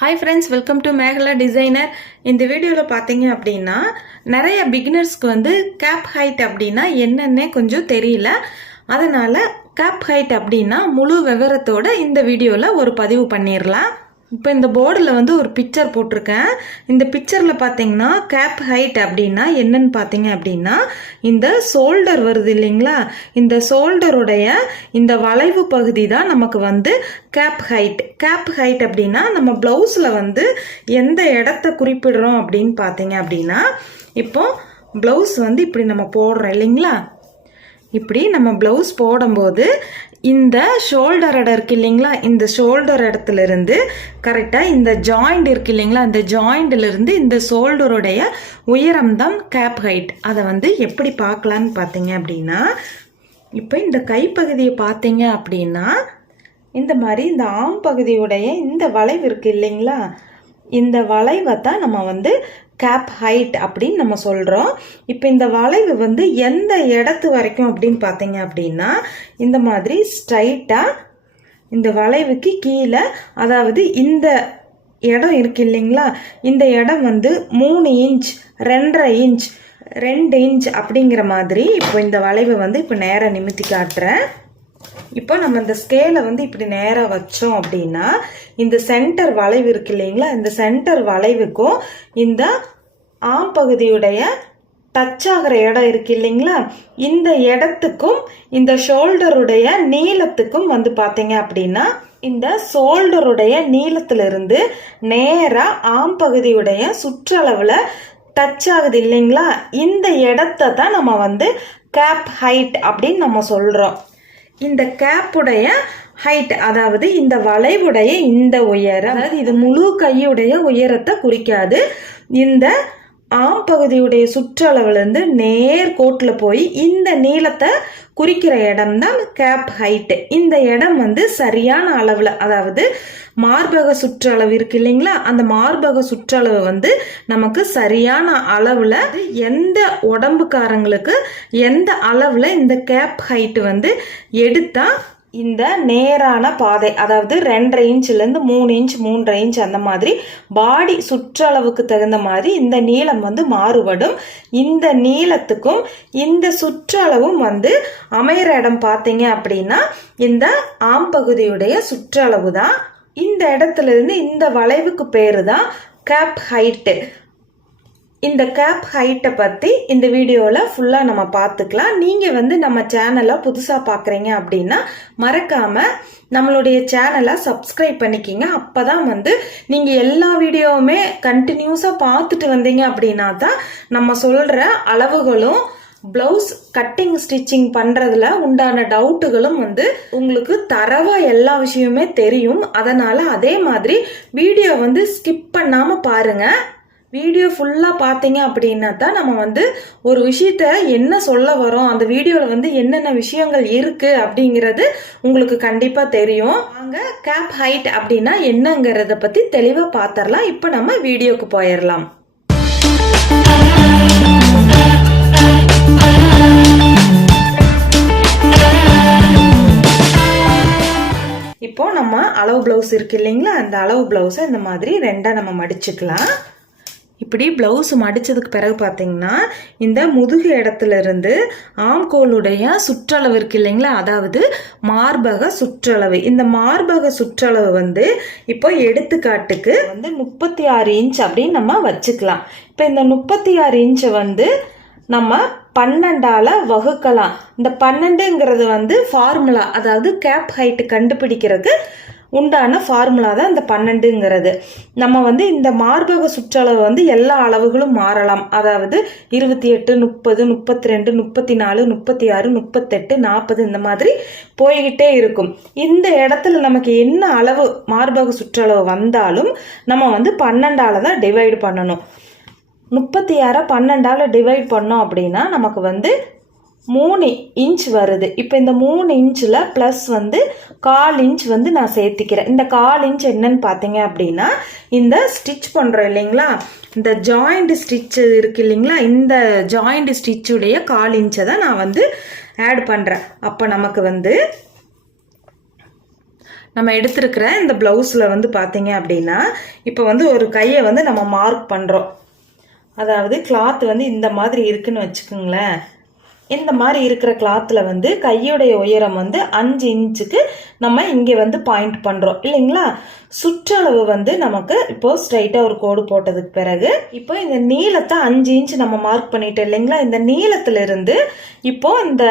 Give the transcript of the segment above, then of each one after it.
Hi friends, welcome to Mekala designer. இந்த வீடியோவில் பார்த்தீங்க அப்படின்னா நிறைய பிகினர்ஸ்க்கு கேப் ஹைட் அப்படின்னா என்னன்னே கொஞ்சம் தெரியல. அதனால் கேப் ஹைட் அப்படின்னா முழு விவரத்தோட இந்த வீடியோவில் ஒரு பதிவு பண்ணிடலாம். இப்போ இந்த போர்டில் ஒரு பிக்சர் போட்டிருக்கேன். இந்த பிக்சரில் பார்த்தீங்கன்னா கேப் ஹைட் அப்படின்னா என்னன்னு பார்த்தீங்க அப்படின்னா இந்த ஷோல்டர் வருது இல்லைங்களா, இந்த ஷோல்டருடைய இந்த வளைவு பகுதி தான் நமக்கு கேப் ஹைட். கேப் ஹைட் அப்படின்னா நம்ம ப்ளவுஸில் எந்த இடத்த குறிப்பிடுறோம் அப்படின்னு பார்த்தீங்க அப்படின்னா, இப்போ ப்ளவுஸ் இப்படி நம்ம போடுறோம் இல்லைங்களா, இப்படி நம்ம ப்ளவுஸ் போடும்போது இந்த ஷோல்டர் இடம் இருக்கு இல்லைங்களா, இந்த ஷோல்டர் இடத்துல இருந்து கரெக்டாக இந்த ஜாயிண்ட் இருக்கு இல்லைங்களா, இந்த ஜாயிண்ட்லேருந்து இந்த ஷோல்டருடைய உயரம் தான் கேப் ஹைட். அதை எப்படி பார்க்கலான்னு பார்த்தீங்க அப்படின்னா, இப்போ இந்த கைப்பகுதியை பார்த்தீங்க அப்படின்னா இந்த மாதிரி இந்த ஆம் பகுதியுடைய இந்த வளைவு இருக்கு இல்லைங்களா, இந்த வளைவை தான் நம்ம கேப் ஹைட் அப்படின்னு நம்ம சொல்கிறோம். இப்போ இந்த வளைவு எந்த இடத்து வரைக்கும் அப்படின்னு பார்த்தீங்க அப்படின்னா, இந்த மாதிரி ஸ்ட்ரைட்டாக இந்த வளைவுக்கு கீழே, அதாவது இந்த இடம் இருக்கு இல்லைங்களா, இந்த இடம் 3 இன்ச் 2.5 இன்ச் 2 இன்ச் அப்படிங்கிற மாதிரி இப்போ இந்த வளைவு இப்போ நேராக நிமித்தி காட்டுறேன். இப்போ நம்ம இந்த ஸ்கேலை இப்படி நேராக வச்சோம் அப்படின்னா இந்த சென்டர் வளைவு இருக்கு இல்லைங்களா, இந்த சென்டர் வளைவுக்கும் இந்த ஆம் பகுதியுடைய டச் ஆகிற இடம் இருக்கு இல்லைங்களா, இந்த இடத்துக்கும் இந்த ஷோல்டருடைய நீளத்துக்கும் பார்த்தீங்க அப்படின்னா இந்த ஷோல்டருடைய நீளத்திலிருந்து நேராக ஆம் பகுதியுடைய சுற்றளவில் டச் ஆகுது இல்லைங்களா, இந்த இடத்த தான் நம்ம கேப் ஹைட் அப்படின்னு நம்ம சொல்கிறோம். இந்த கேப்புடைய ஹைட், அதாவது இந்த வளைவுடைய இந்த உயரம், அதாவது இது முழு கையுடைய உயரத்தை குறிக்காது. இந்த ஆம் பகுதியுடைய சுற்றளவுலேருந்து நேர்கோட்டில் போய் இந்த நீளத்தை குறிக்கிற இடம் தான் கேப் ஹைட்டு. இந்த இடம் சரியான அளவில், அதாவது மார்பக சுற்றளவு இருக்கு இல்லைங்களா, அந்த மார்பக சுற்றளவு நமக்கு சரியான அளவில் எந்த உடம்புக்காரங்களுக்கு எந்த அளவில் இந்த கேப் ஹைட்டு எடுத்தா இந்த நேரான பாதை, அதாவது 2.5 இன்ச்லேருந்து 3 இன்ச் 3.5 இன்ச் அந்த மாதிரி பாடி சுற்றளவுக்கு தகுந்த மாதிரி இந்த நீளம் மாறுபடும். இந்த நீளத்துக்கும் இந்த சுற்றளவும் அமைகிற இடம் பார்த்தீங்க அப்படின்னா இந்த ஆம்பகுதியுடைய சுற்றளவு தான். இந்த இடத்துல இருந்து இந்த வளைவுக்கு பேரு தான் கேப் ஹைட்டு. இந்த கேப் ஹைட்டை பற்றி இந்த வீடியோவில் ஃபுல்லாக நம்ம பார்த்துக்கலாம். நீங்கள் நம்ம சேனலை புதுசாக பார்க்குறீங்க அப்படின்னா மறக்காமல் நம்மளுடைய சேனலை சப்ஸ்கிரைப் பண்ணிக்கிங்க. அப்போ தான் நீங்கள் எல்லா வீடியோவுமே கண்டினியூஸாக பார்த்துட்டு வந்தீங்க அப்படின்னா தான் நம்ம சொல்கிற அளவுகளும் ப்ளவுஸ் கட்டிங் ஸ்டிச்சிங் பண்ணுறதுல உண்டான டவுட்டுகளும் உங்களுக்கு தரவாக எல்லா விஷயமே தெரியும். அதனால் அதே மாதிரி வீடியோ ஸ்கிப் பண்ணாமல் பாருங்கள். வீடியோ ஃபுல்லாக பார்த்தீங்க அப்படின்னா தான் நம்ம ஒரு விஷயத்த என்ன சொல்ல வரோம், அந்த வீடியோவில் என்னென்ன விஷயங்கள் இருக்குது அப்படிங்கிறது உங்களுக்கு கண்டிப்பாக தெரியும். நாங்கள் கேப் ஹைட் அப்படின்னா என்னங்கிறத பற்றி தெளிவாக பார்த்துடலாம். இப்போ நம்ம வீடியோக்கு போயிடலாம். இப்போ நம்ம அளவு ப்ளவுஸ் இருக்கு இல்லைங்களா, அந்த அளவு ப்ளவுஸை இந்த மாதிரி ரெண்டாக நம்ம மடிச்சுக்கலாம். இப்படி ப்ளவுஸ் மடித்ததுக்கு பிறகு பார்த்தீங்கன்னா இந்த முதுகு இடத்துல இருந்து ஆம்கோலுடைய சுற்றளவு இருக்கு இல்லைங்களா, அதாவது மார்பக சுற்றளவு, இந்த மார்பக சுற்றளவு இப்போ எடுத்துக்காட்டுக்கு 36 இன்ச் அப்படின்னு நம்ம வச்சுக்கலாம். இப்போ இந்த 36 இன்ச்சை நம்ம 12ஆல வகுக்கலாம். இந்த 12ங்கிறது ஃபார்முலா, அதாவது கேப் ஹைட்டு கண்டுபிடிக்கிறதுக்கு உண்டான ஃபார்முலா தான் இந்த 12ங்கிறது. நம்ம இந்த மார்பக சுற்றளவு எல்லா அளவுகளும் மாறலாம், அதாவது 28 30 32 34 36 38 40 இந்த மாதிரி போய்கிட்டே இருக்கும். இந்த இடத்துல நமக்கு என்ன அளவு மார்பக சுற்றளவு வந்தாலும் நம்ம 12ஆல தான் டிவைடு பண்ணணும். 36 12ஆல டிவைட் பண்ணோம் அப்படின்னா நமக்கு 3 இன்ச் வருது. இப்போ இந்த 3 இன்ச்சில் ப்ளஸ் 1/4 இன்ச் நான் சேர்த்திக்கிறேன். இந்த 1/4 இன்ச் என்னன்னு பார்த்தீங்க அப்படின்னா இந்த ஸ்டிச் பண்ணுறோம் இல்லைங்களா, இந்த ஜாயிண்ட் ஸ்டிச் இருக்கு இல்லைங்களா, இந்த ஜாயிண்ட் ஸ்டிச்சுடைய 1/4 இன்ச்சை தான் நான் ஆட் பண்ணுறேன். அப்போ நமக்கு நம்ம எடுத்திருக்கிற இந்த ப்ளவுஸில் வந்து பார்த்தீங்க அப்படின்னா இப்போ வந்து ஒரு கையை வந்து நம்ம மார்க் பண்ணுறோம். அதாவது கிளாத் வந்து இந்த மாதிரி இருக்குன்னு வச்சுக்கோங்களேன். இந்த மாதிரி இருக்கிற கிளாத்தில் வந்து கையுடைய உயரம் வந்து 5 இன்ச்சுக்கு நம்ம இங்கே வந்து பாயிண்ட் பண்ணுறோம் இல்லைங்களா. சுற்றளவு வந்து நமக்கு இப்போ ஸ்ட்ரைட்டாக ஒரு கோடு போட்டதுக்கு பிறகு இப்போ இந்த நீளத்தை 5 இன்ச் நம்ம மார்க் பண்ணிட்டோம் இல்லைங்களா. இந்த நீளத்திலிருந்து இப்போ இந்த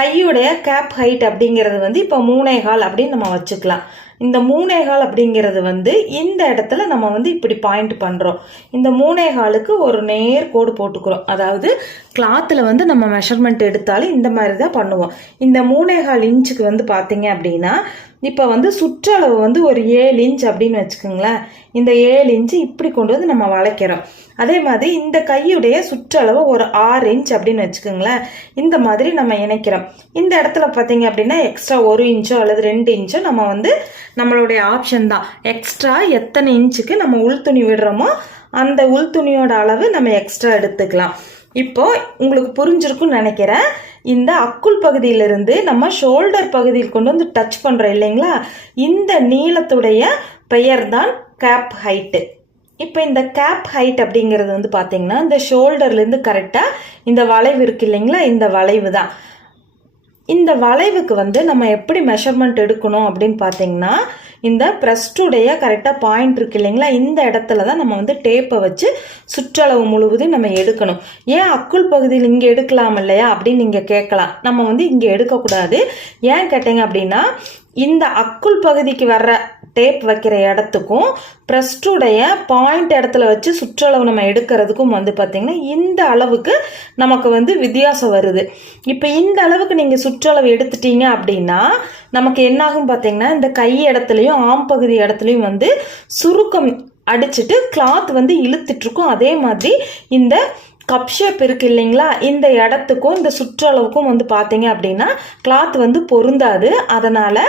கையுடைய கேப் ஹைட் அப்படிங்கிறது வந்து இப்போ 3.25 அப்படின்னு நம்ம வச்சுக்கலாம். இந்த 3.25 அப்படிங்கிறது வந்து இந்த இடத்துல நம்ம வந்து இப்படி பாயிண்ட் பண்ணுறோம். இந்த 3.25க்கு ஒரு நேர் கோடு போட்டுக்கிறோம். அதாவது கிளாத்தில் வந்து நம்ம மெஷர்மெண்ட் எடுத்தாலும் இந்த மாதிரி தான் பண்ணுவோம். இந்த 3.25 இன்ச்சுக்கு வந்து பார்த்தீங்க அப்படின்னா இப்போ வந்து சுற்றளவு வந்து ஒரு 7 இன்ச் அப்படின்னு வச்சுக்கோங்களேன். இந்த 7 இன்ச்சு இப்படி கொண்டு வந்து நம்ம வளைக்கிறோம். அதே மாதிரி இந்த கையுடைய சுற்றளவு ஒரு 6 இன்ச் அப்படின்னு வச்சுக்கோங்களேன். இந்த மாதிரி நம்ம இணைக்கிறோம். இந்த இடத்துல பார்த்தீங்க அப்படின்னா எக்ஸ்ட்ரா 1 இன்ச்சோ அல்லது 2 இன்ச்சோ நம்ம வந்து நம்மளுடைய ஆப்ஷன் தான். எக்ஸ்ட்ரா எத்தனை இன்ச்சுக்கு நம்ம உள் துணி விடுறோமோ அந்த உள் துணியோட அளவு நம்ம எக்ஸ்ட்ரா எடுத்துக்கலாம். இப்போ உங்களுக்கு புரிஞ்சிருக்குன்னு நினைக்கிறேன். இந்த அக்குள் பகுதியிலிருந்து நம்ம ஷோல்டர் பகுதியில் கொண்டு வந்து டச் பண்ணுறோம் இல்லைங்களா. இந்த நீளத்துடைய பெயர் தான் கேப் ஹைட்டு. இப்போ இந்த கேப் ஹைட் அப்படிங்கிறது வந்து பார்த்தீங்கன்னா இந்த ஷோல்டர்லேருந்து கரெக்டாக இந்த வளைவு இருக்கு இல்லைங்களா, இந்த வளைவு தான். இந்த வளைவுக்கு வந்து நம்ம எப்படி மெஷர்மெண்ட் எடுக்கணும் அப்படின்னு பார்த்தீங்கன்னா இந்த பிரஸ்டுடைய கரெக்டாக பாயிண்ட் இருக்கு இல்லைங்களா, இந்த இடத்துல தான் நம்ம வந்து டேப்பை வச்சு சுற்றளவு முழுவதும் நம்ம எடுக்கணும். ஏன் அக்குள் பகுதியில் இங்கே எடுக்கலாம் இல்லையா அப்படின்னு நீங்கள் கேட்கலாம். நம்ம வந்து இங்கே எடுக்கக்கூடாது. ஏன் கேட்டீங்க அப்படின்னா இந்த அக்குள் பகுதிக்கு வர்ற டேப் வைக்கிற இடத்துக்கும் பிரஸ்டுடைய பாயிண்ட் இடத்துல வச்சு சுற்றளவு நம்ம எடுக்கிறதுக்கும் வந்து பார்த்திங்கன்னா இந்த அளவுக்கு நமக்கு வந்து வித்தியாசம் வருது. இப்போ இந்த அளவுக்கு நீங்கள் சுற்றளவு எடுத்துட்டீங்க அப்படின்னா நமக்கு என்னாகும் பார்த்தீங்கன்னா இந்த கை இடத்துலையும் ஆம் பகுதி இடத்துலையும் வந்து சுருக்கம் அடிச்சுட்டு கிளாத் வந்து இழுத்துட்ருக்கும். அதே மாதிரி இந்த கப் ஷேப் இருக்கு இல்லைங்களா, இந்த இடத்துக்கும் இந்த சுற்றளவுக்கும் வந்து பார்த்தீங்க அப்படின்னா கிளாத் வந்து பொருந்தாது. அதனால்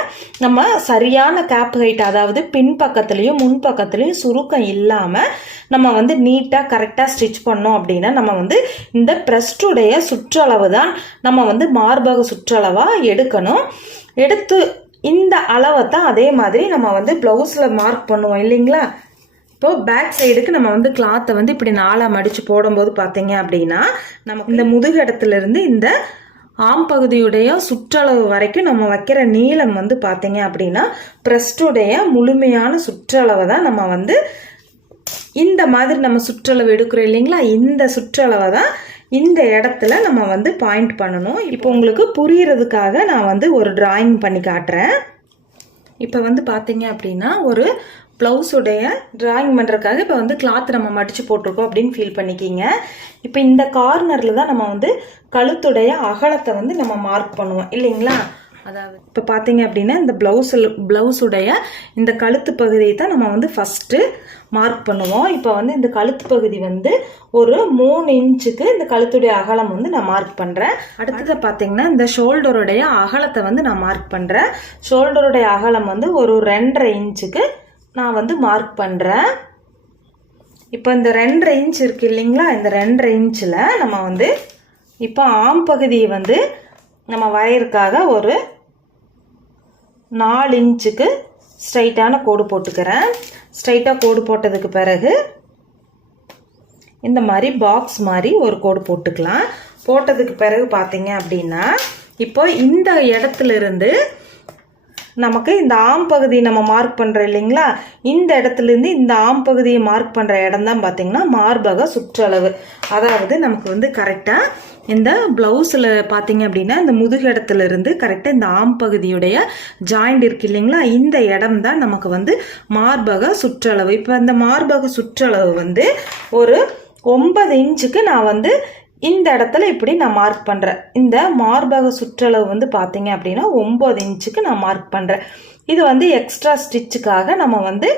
நம்ம சரியான கேப் ஹைட், அதாவது பின்பக்கத்துலேயும் முன்பக்கத்துலேயும் சுருக்கம் இல்லாமல் நம்ம வந்து நீட்டாக கரெக்டாக ஸ்டிச் பண்ணோம் அப்படின்னா நம்ம வந்து இந்த பிரஸ்டுடைய சுற்றளவு தான் நம்ம வந்து மார்பக சுற்றளவாக எடுக்கணும். எடுத்து இந்த அளவை தான் அதே மாதிரி நம்ம வந்து ப்ளவுஸில் மார்க் பண்ணுவோம் இல்லைங்களா. இப்போது பேக் சைடுக்கு நம்ம வந்து கிளாத்தை வந்து இப்படி 4ஆக மடித்து போடும்போது பார்த்தீங்க அப்படின்னா நமக்கு இந்த முதுகு இடத்துலேருந்து இந்த ஆம் பகுதியுடைய சுற்றளவு வரைக்கும் நம்ம வைக்கிற நீளம் வந்து பார்த்தீங்க அப்படின்னா பிரஸ்டுடைய முழுமையான சுற்றளவை தான் நம்ம வந்து இந்த மாதிரி நம்ம சுற்றளவு எடுக்கிறோம் இல்லைங்களா, இந்த சுற்றளவை தான் இந்த இடத்துல நம்ம வந்து பாயிண்ட் பண்ணணும். இப்போ உங்களுக்கு புரியறதுக்காக நான் வந்து ஒரு டிராயிங் பண்ணி காட்டுறேன். இப்போ வந்து பார்த்தீங்க அப்படின்னா ஒரு ப்ளவுஸுடைய டிராயிங் பண்ணுறதுக்காக இப்போ வந்து கிளாத் நம்ம மடித்து போட்டிருக்கோம் அப்படின்னு ஃபீல் பண்ணிக்கிங்க. இப்போ இந்த கார்னரில் தான் நம்ம வந்து கழுத்துடைய அகலத்தை வந்து நம்ம மார்க் பண்ணுவோம் இல்லைங்களா. அதாவது இப்போ பார்த்தீங்க அப்படின்னா இந்த ப்ளவுஸுடைய இந்த கழுத்து பகுதியை தான் நம்ம வந்து ஃபஸ்ட்டு மார்க் பண்ணுவோம். இப்போ வந்து இந்த கழுத்து பகுதி வந்து ஒரு 3 இன்ச்சுக்கு இந்த கழுத்துடைய அகலம் வந்து நான் மார்க் பண்ணுறேன். அடுத்தது பார்த்தீங்கன்னா இந்த ஷோல்டருடைய அகலத்தை வந்து நான் மார்க் பண்ணுறேன். ஷோல்டருடைய அகலம் வந்து ஒரு 2.5 இன்ச்சுக்கு நான் வந்து மார்க் பண்ணுறேன். இப்போ இந்த 2.5 இன்ச் இருக்கு இல்லைங்களா, இந்த 2.5 இன்ச்சில் நம்ம வந்து இப்போ ஆம் பகுதியை வந்து நம்ம வரையறதுக்காக ஒரு 4 இன்ச்சுக்கு ஸ்ட்ரைட்டான கோடு போட்டுக்கிறேன். ஸ்ட்ரைட்டாக கோடு போட்டதுக்கு பிறகு இந்த மாதிரி பாக்ஸ் மாதிரி ஒரு கோடு போட்டுக்கலாம். போட்டதுக்கு பிறகு பார்த்தீங்க அப்படின்னா இப்போ இந்த இடத்துல இருந்து நமக்கு இந்த ஆம் பகுதியை நம்ம மார்க் பண்ணுறோம் இல்லைங்களா, இந்த இடத்துலேருந்து இந்த ஆம் பகுதியை மார்க் பண்ணுற இடம் தான் பார்த்தீங்கன்னா மார்பக சுற்றளவு. அதாவது நமக்கு வந்து கரெக்டாக இந்த ப்ளவுஸில் பார்த்தீங்க அப்படின்னா இந்த முதுகு இடத்துல இருந்து கரெக்டாக இந்த ஆம் பகுதியுடைய ஜாயிண்ட் இருக்கு இல்லைங்களா, இந்த இடம் தான் நமக்கு வந்து மார்பக சுற்றளவு. இப்போ இந்த மார்பக சுற்றளவு வந்து ஒரு 9 இன்ச்சுக்கு நான் வந்து இந்த இடத்துல இப்படி நான் மார்க் பண்ணுறேன். இந்த மார்பக சுற்றளவு வந்து பார்த்தீங்க அப்படின்னா 9 இன்ச்சுக்கு நான் மார்க் பண்ணுறேன். இது வந்து எக்ஸ்ட்ரா ஸ்டிச்சுக்காக நம்ம வந்து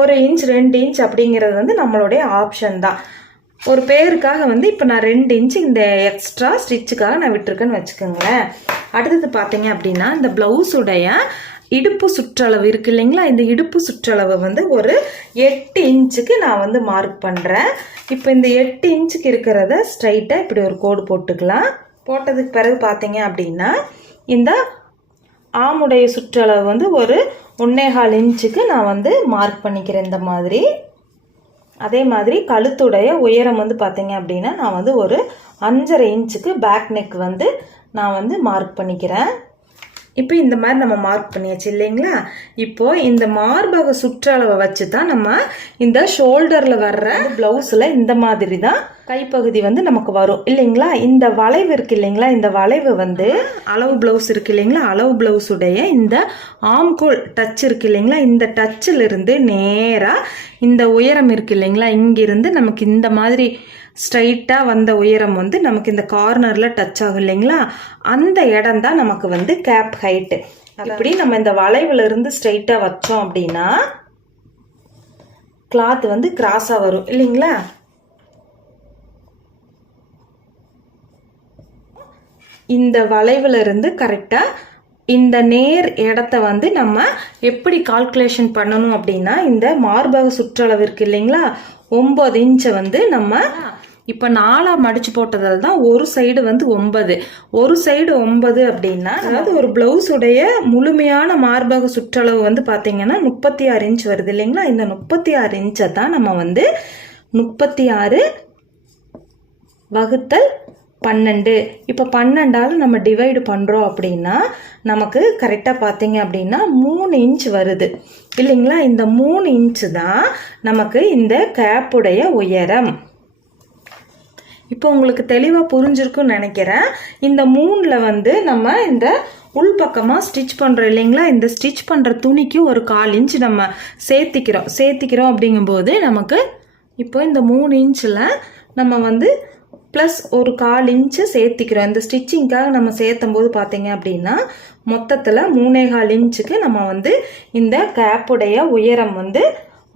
1 இன்ச் 2 இன்ச் அப்படிங்கிறது வந்து நம்மளுடைய ஆப்ஷன் தான். ஒரு பேருக்காக வந்து இப்போ நான் 2 இன்ச்சு இந்த எக்ஸ்ட்ரா ஸ்டிச்சுக்காக நான் விட்டுருக்கேன்னு வச்சுக்கோங்களேன். அடுத்தது பார்த்தீங்க அப்படின்னா இந்த ப்ளவுஸுடைய இடுப்பு சுற்றளவு இருக்கு இல்லைங்களா, இந்த இடுப்பு சுற்றளவை வந்து ஒரு 8 இன்ச்சுக்கு நான் வந்து மார்க் பண்ணுறேன். இப்போ இந்த 8 இன்ச்சுக்கு இருக்கிறத ஸ்ட்ரைட்டாக இப்படி ஒரு கோடு போட்டுக்கலாம். போட்டதுக்கு பிறகு பார்த்தீங்க அப்படின்னா இந்த ஆமுடைய சுற்றளவு வந்து ஒரு 1.25 இன்ச்சுக்கு நான் வந்து மார்க் பண்ணிக்கிறேன் இந்த மாதிரி. அதே மாதிரி கழுத்துடைய உயரம் வந்து பார்த்தீங்க அப்படின்னா நான் வந்து ஒரு 5.5 இன்ச்சுக்கு பேக் நெக் வந்து நான் வந்து மார்க் பண்ணிக்கிறேன். இப்போ இந்த மாதிரி நம்ம மார்க் பண்ணியாச்சு இல்லைங்களா? இப்போ இந்த மார்பக சுற்றளவை வச்சு தான் நம்ம இந்த ஷோல்டரில் வர்ற ப்ளவுஸில் இந்த மாதிரி தான் கைப்பகுதி வந்து நமக்கு வரும் இல்லைங்களா? இந்த வளைவு இருக்கு இல்லைங்களா? இந்த வளைவு வந்து அளவு ப்ளவுஸ் இருக்கு இல்லைங்களா? அளவு ப்ளவுஸுடைய இந்த ஆம்கோல் டச் இருக்கு இல்லைங்களா? இந்த டச்சில் இருந்து நேராக இந்த உயரம் இருக்கு இல்லைங்களா? இங்கிருந்து நமக்கு இந்த மாதிரி ஸ்ட்ரைட்டாக வந்த உயரம் வந்து நமக்கு இந்த கார்னரில் டச் ஆகும் இல்லைங்களா? அந்த இடம் தான் நமக்கு வந்து கேப் ஹைட்டு. இப்படி நம்ம இந்த வளைவுல இருந்து ஸ்ட்ரைட்டாக வச்சோம் அப்படின்னா கிளாத் வந்து கிராஸாக வரும் இல்லைங்களா? இந்த வளைவுல இருந்து கரெக்டாக இந்த நேர் இடத்த வந்து நம்ம எப்படி கால்குலேஷன் பண்ணணும் அப்படின்னா இந்த மார்பக சுற்றளவு இருக்கு இல்லைங்களா? 9 இன்ச்சை வந்து நம்ம இப்போ 4 மடிச்சு போட்டதால் தான் ஒரு சைடு வந்து 9, ஒரு சைடு 9 அப்படின்னா அதாவது ஒரு பிளவுஸுடைய முழுமையான மார்பக சுற்றளவு வந்து பார்த்தீங்கன்னா 36 இன்ச் வருது இல்லைங்களா? இந்த 36 இன்ச்சை தான் நம்ம வந்து 36 வகுத்தல் 12 இப்போ 12ஆல் நம்ம டிவைடு பண்ணுறோம் அப்படின்னா நமக்கு கரெக்டாக பார்த்தீங்க அப்படின்னா 3 இன்ச் வருது இல்லைங்களா? இந்த 3 இன்ச்சு தான் நமக்கு இந்த கேப்புடைய உயரம். இப்போ உங்களுக்கு தெளிவாக புரிஞ்சிருக்குன்னு நினைக்கிறேன். இந்த 3ல் வந்து நம்ம இந்த உள்பக்கமாக ஸ்டிச் பண்ணுறோம் இல்லைங்களா? இந்த ஸ்டிச் பண்ணுற துணிக்கு ஒரு 1/4 இன்ச் நம்ம சேர்த்திக்கிறோம் அப்படிங்கும்போது நமக்கு இப்போ இந்த 3 இன்ச்சில் நம்ம வந்து ப்ளஸ் ஒரு 1/4 இன்ச்சு சேர்த்திக்கிறோம். இந்த ஸ்டிச்சிங்காக நம்ம சேர்த்தும் போது பார்த்தீங்க அப்படின்னா மொத்தத்தில் 3.25 இன்ச்சுக்கு நம்ம வந்து இந்த கேப்புடைய உயரம் வந்து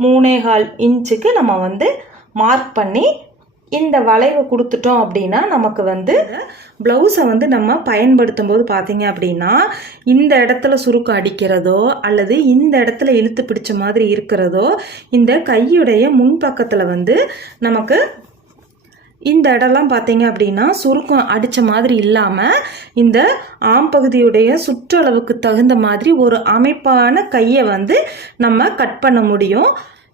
3.25 இன்ச்சுக்கு நம்ம வந்து மார்க் பண்ணி இந்த வளைவு கொடுத்துட்டோம் அப்படின்னா நமக்கு வந்து ப்ளவுஸை வந்து நம்ம பயன்படுத்தும் போது பார்த்தீங்க அப்படின்னா இந்த இடத்துல சுருக்கம் அடிக்கிறதோ அல்லது இந்த இடத்துல இழுத்து பிடிச்ச மாதிரி இருக்கிறதோ இந்த கையுடைய முன்பக்கத்தில் வந்து நமக்கு இந்த இடம்லாம் பார்த்தீங்க அப்படின்னா சுருக்கம் அடித்த மாதிரி இல்லாமல் இந்த ஆம்பகுதியுடைய சுற்றளவுக்கு தகுந்த மாதிரி ஒரு அமைப்பான கையை வந்து நம்ம கட் பண்ண முடியும்.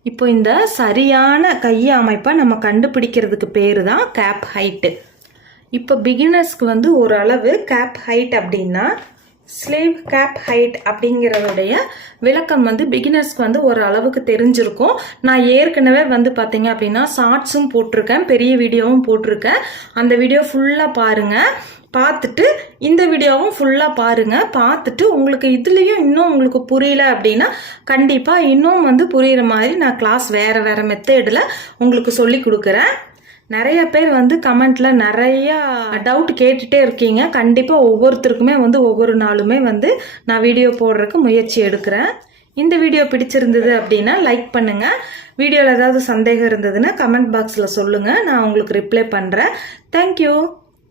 இப்போ இந்த சரியான கையை அமைப்பை நம்ம கண்டுபிடிக்கிறதுக்கு பேர் தான் கேப் ஹைட்டு. இப்போ பிகினர்ஸ்க்கு வந்து ஓரளவு கேப் ஹைட் அப்படின்னா ஸ்லீவ் கேப் ஹைட் அப்படிங்கிறதுடைய விளக்கம் வந்து பிகினர்ஸ்க்கு வந்து ஒரு அளவுக்கு தெரிஞ்சிருக்கும். நான் ஏற்கனவே வந்து பார்த்தீங்க அப்படின்னா ஷார்ட்ஸும் போட்டிருக்கேன், பெரிய வீடியோவும் போட்டிருக்கேன். அந்த வீடியோ ஃபுல்லாக பாருங்கள். பார்த்துட்டு இந்த வீடியோவும் ஃபுல்லாக பாருங்கள். பார்த்துட்டு உங்களுக்கு இதுலேயும் இன்னும் உங்களுக்கு புரியல அப்படின்னா கண்டிப்பாக இன்னும் வந்து புரிகிற மாதிரி நான் கிளாஸ் வேறு மெத்தடில் உங்களுக்கு சொல்லி கொடுக்குறேன். நிறைய பேர் வந்து கமெண்ட்ல நிறைய டவுட் கேட்டுட்டே இருக்கீங்க. கண்டிப்பாக ஒவ்வொருத்தருக்குமே வந்து ஒவ்வொரு நாளுமே வந்து நான் வீடியோ போடுறதுக்கு முயற்சி எடுக்கிறேன். இந்த வீடியோ பிடிச்சிருந்தது அப்படின்னா லைக் பண்ணுங்கள். வீடியோவில் ஏதாவது சந்தேகம் இருந்ததுன்னா கமெண்ட் பாக்ஸில் சொல்லுங்கள், நான் உங்களுக்கு ரிப்ளை பண்ணுறேன். தேங்க்யூ.